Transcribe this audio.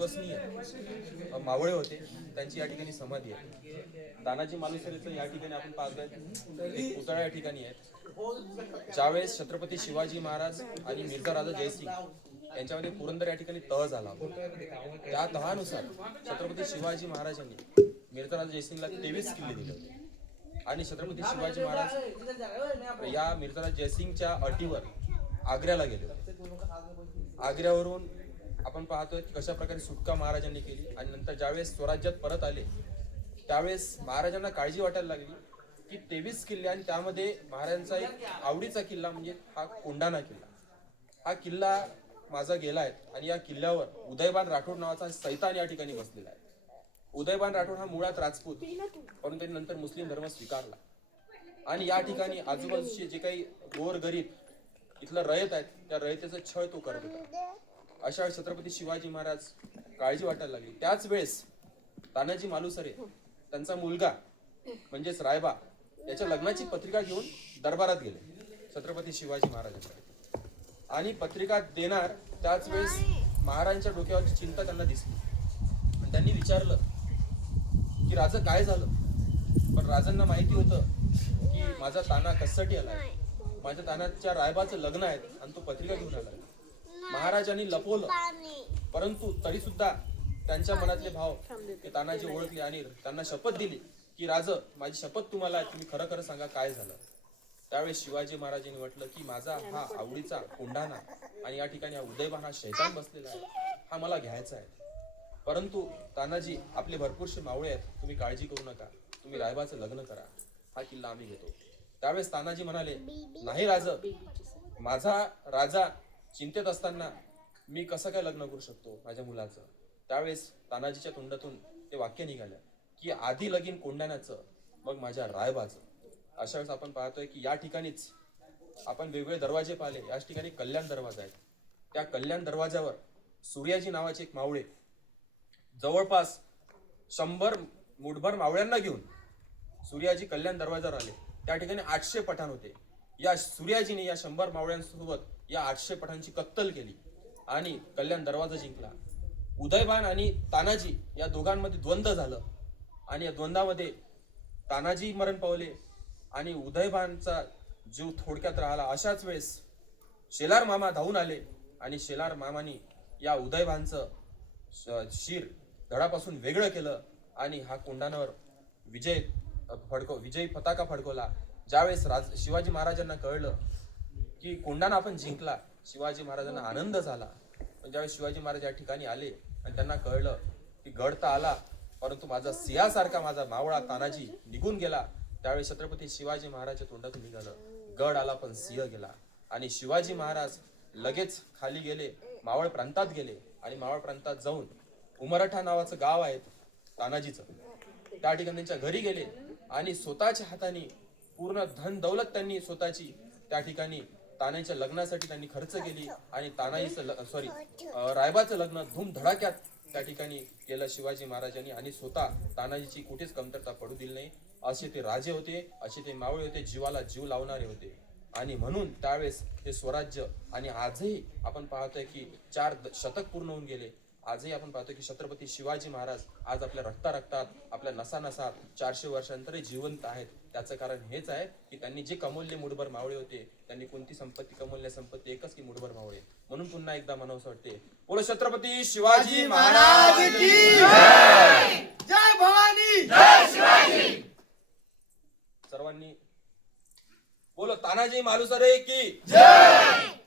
विश्वसनीय मावळे होते त्यांची या ठिकाणी समाधी आहे तानाजी मालुसरेचं या ठिकाणी आपण पाहतोय पुतळा या ठिकाणी आहे ज्यावेळेस छत्रपती शिवाजी महाराज आणि मिर्झा राजा जयसिंग यांच्यामध्ये पुरंदर या ठिकाणी तह झाला त्या तहानुसार छत्रपती शिवाजी महाराजांनी मिर्झा राजा जयसिंगला तेवीस किल्ले दिले आणि छत्रपती शिवाजी महाराज या मिर्झा राजा जयसिंगच्या अटीवर आग्र्याला गेले आग्र्यावरून आपण पाहतोय की कशा प्रकारे सुटका महाराजांनी केली आणि नंतर ज्यावेळेस स्वराज्यात परत आले त्यावेळेस महाराजांना काळजी वाटायला लागली की तेवीस किल्ले आणि त्यामध्ये महाराजांचा एक आवडीचा किल्ला म्हणजे हा कोंडाणा किल्ला हा किल्ला माझा गेला आहे आणि या किल्ल्यावर उदयबान राठोड नावाचा सैतान या ठिकाणी बसलेला आहे उदयबान राठोड हा मुळात राजपूत परंतु त्यांनी नंतर मुस्लिम धर्म स्वीकारला आणि या ठिकाणी आजूबाजूचे जे काही गोर गरीब इथलं रयत आहेत त्या रयतेचं छळ तो करत होता अशा वेळेस छत्रपती शिवाजी महाराज काळजी वाटायला लागली त्याच वेळेस तानाजी मालुसरे हो. त्यांचा मुलगा म्हणजेच रायबा याच्या लग्नाची पत्रिका घेऊन दरबारात गेले छत्रपती शिवाजी महाराजांकडे आणि पत्रिका देणार त्याच वेळेस महाराजांच्या डोक्यावरची चिंता त्यांना दिसली आणि त्यांनी विचारलं की राजा काय झालं पण राजांना माहिती होतं की माझा ताना कसाठी आला माझ्या तानाच्या रायबाचं लग्न आहे आणि तो पत्रिका घेऊन आला महाराजांनी लपवलं परंतु तरी सुद्धा त्यांच्या मनातले भाव ते तानाजी ओळखले आणि त्यांना शपथ दिली की राज माझी शपथ तुम्हाला तुम्ही खरं खरं सांगा काय झालं त्यावेळेस शिवाजी महाराजांनी म्हटलं की माझा हा आवडीचा कोंढाणा आणि या ठिकाणी हा उदयबान हा शैतान बसलेला आहे हा मला घ्यायचा आहे परंतु तानाजी आपले भरपूरसे मावळे आहेत तुम्ही काळजी करू नका तुम्ही रायबाचं लग्न करा हा किल्ला आम्ही घेतो त्यावेळेस तानाजी म्हणाले नाही राजा माझा राजा चिंतेत असताना मी कसं काय लग्न करू शकतो माझ्या मुलाचं त्यावेळेस तानाजीच्या तोंडातून ते वाक्य निघालं की आधी लगीन कोंडाण्याचं मग माझ्या रायबाचं अशा वेळेस आपण पाहतोय की या ठिकाणीच आपण वेगवेगळे दरवाजे पाहिले याच ठिकाणी कल्याण दरवाजा आहे त्या कल्याण दरवाजावर सूर्याजी नावाचे एक मावळे जवळपास शंभर मुठभर मावळ्यांना घेऊन सूर्याजी कल्याण दरवाजावर आले त्या ठिकाणी आठशे पठाण होते या सूर्याजीने या शंभर मावळ्यांसोबत या आठशे पठांची कत्तल केली आणि कल्याण दरवाजा जिंकला उदयबान आणि तानाजी या दोघांमध्ये द्वंद्व झालं आणि या द्वंद्वामध्ये तानाजी मरण पावले आणि उदयभानचा जीव थोडक्यात राहिला अशाच वेळेस शेलार मामा धावून आले आणि शेलार मामानी या उदयबानचं शिर धडापासून वेगळं केलं आणि हा कोंडांवर विजय फडको विजयी पताका फडकवला ज्यावेळेस राज शिवाजी महाराजांना कळलं की कोंडाना आपण जिंकला शिवाजी महाराजांना आनंद झाला पण ज्यावेळेस शिवाजी महाराज या ठिकाणी आले आणि त्यांना कळलं की गड तर आला परंतु माझा सिंहासारखा माझा मावळा तानाजी निघून गेला त्यावेळी छत्रपती शिवाजी महाराजच्या तोंडातून निघालं गड आला पण सिंह गेला आणि शिवाजी महाराज लगेच खाली गेले मावळ प्रांतात गेले आणि मावळ प्रांतात जाऊन उमरठा नावाचं गाव आहे तानाजीचं त्या ठिकाणी त्यांच्या घरी गेले आणि स्वतःच्या हाताने पूर्ण धन दौलत त्यांनी स्वतःची त्या ठिकाणी तानाईच्या लग्नासाठी त्यांनी खर्च केली आणि तानाईचं सॉरी रायबाचं लग्न धूमधडाक्यात त्या ठिकाणी केलं शिवाजी महाराजांनी आणि स्वतः तानाजीची कुठेच कमतरता पडू दिली नाही असे ते राजे होते असे ते मावळे होते जीवाला जीव लावणारे होते आणि म्हणून त्यावेळेस ते स्वराज्य आणि आजही आपण पाहतोय की चार शतक पूर्ण होऊन गेले आजही आपण पाहतो की छत्रपती शिवाजी महाराज आज आपल्या रक्ता रक्तात आपल्या नसा नसात चारशे वर्षांतरी जिवंत आहेत त्याचं कारण हेच आहे की त्यांनी जे कमवले मुठभर मावळे होते त्यांनी कोणती संपत्ती कमवल्या संपत्ती एकच की मुठभर मावळे म्हणून पुन्हा एकदा मनावस वाटते बोलो छत्रपती शिवाजी महाराज जय भवानी शिवाजी सर्वांनी बोलो तानाजी मालुसरे की जय